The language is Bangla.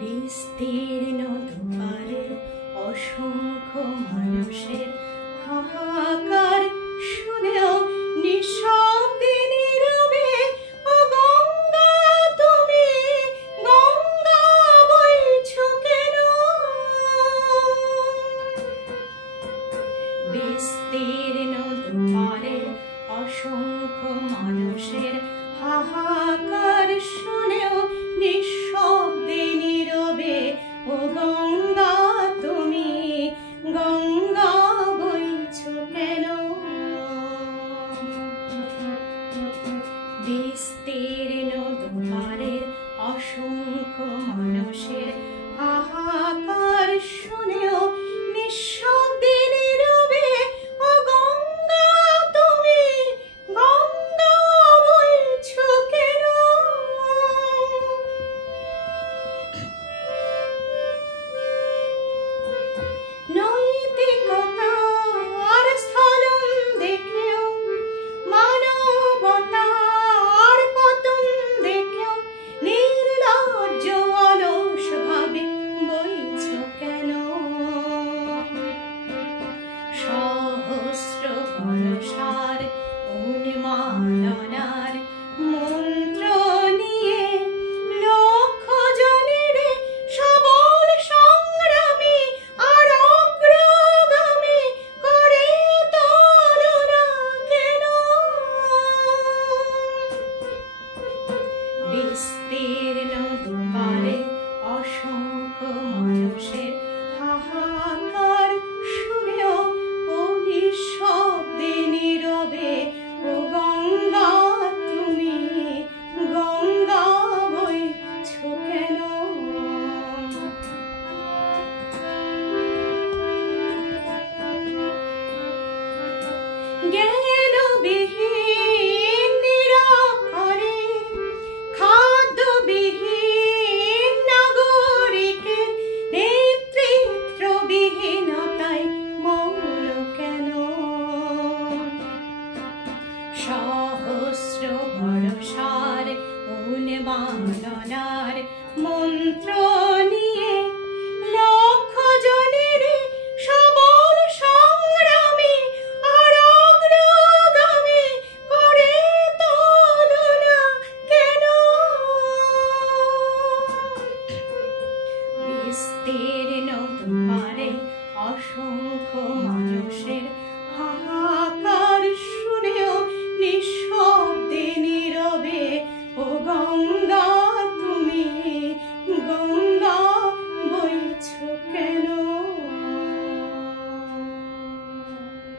বিস্তীর্ণ দুপারের অসংখ্য মানুষের হাহাকার শুনেও নিঃশব্দে নীরবে ও গঙ্গা তুমি গঙ্গা বইছো কেন? বিস্তীর্ণ দুপারের অসংখ্য মানুষের হাহাকার শুনেও নিঃশব্দে নীরবে ও গঙ্গা তুমি গঙ্গা বইছো কেন? বিস্তীর্ণ দুপারের অসংখ্য মানুষের হাহাকার শুনেও নিঃশব্দে নীরবে ও গঙ্গা তুমি গঙ্গা বইছো কেন? নৈতিকতার স্থলন দেখেও মানবতার পতন দেখেও নির্লজ্জ অলস ভাবে বইছো কেন? সহস্র বর্ষার উন্মাদনার মন্ত্র নিয়ে লক্ষ জনের সবল সংগ্রামী আর অগ্রগামী করে তোলো না কেন? বিস্তীর্ণ দুপারে অসংখ্য মানুষের হাহাকার শুনেও ও নিঃশব্দে নীরবে ও গঙ্গা তুমি গঙ্গা বইছো কেন? জ্ঞানবিহীন নিরক্ষরের খাদ্যবিহীন নাগরিকের নেতৃত্ববিহীনতায় মৌন কেন? সহস্র বর্ষার উন্মাদনার মন্ত্র নিয়ে লক্ষ জনের সবল সংগ্রামী আর অগ্রগামী করে তোলো না কেন? বিস্তীর্ণ দুপারে অসংখ্য মানুষের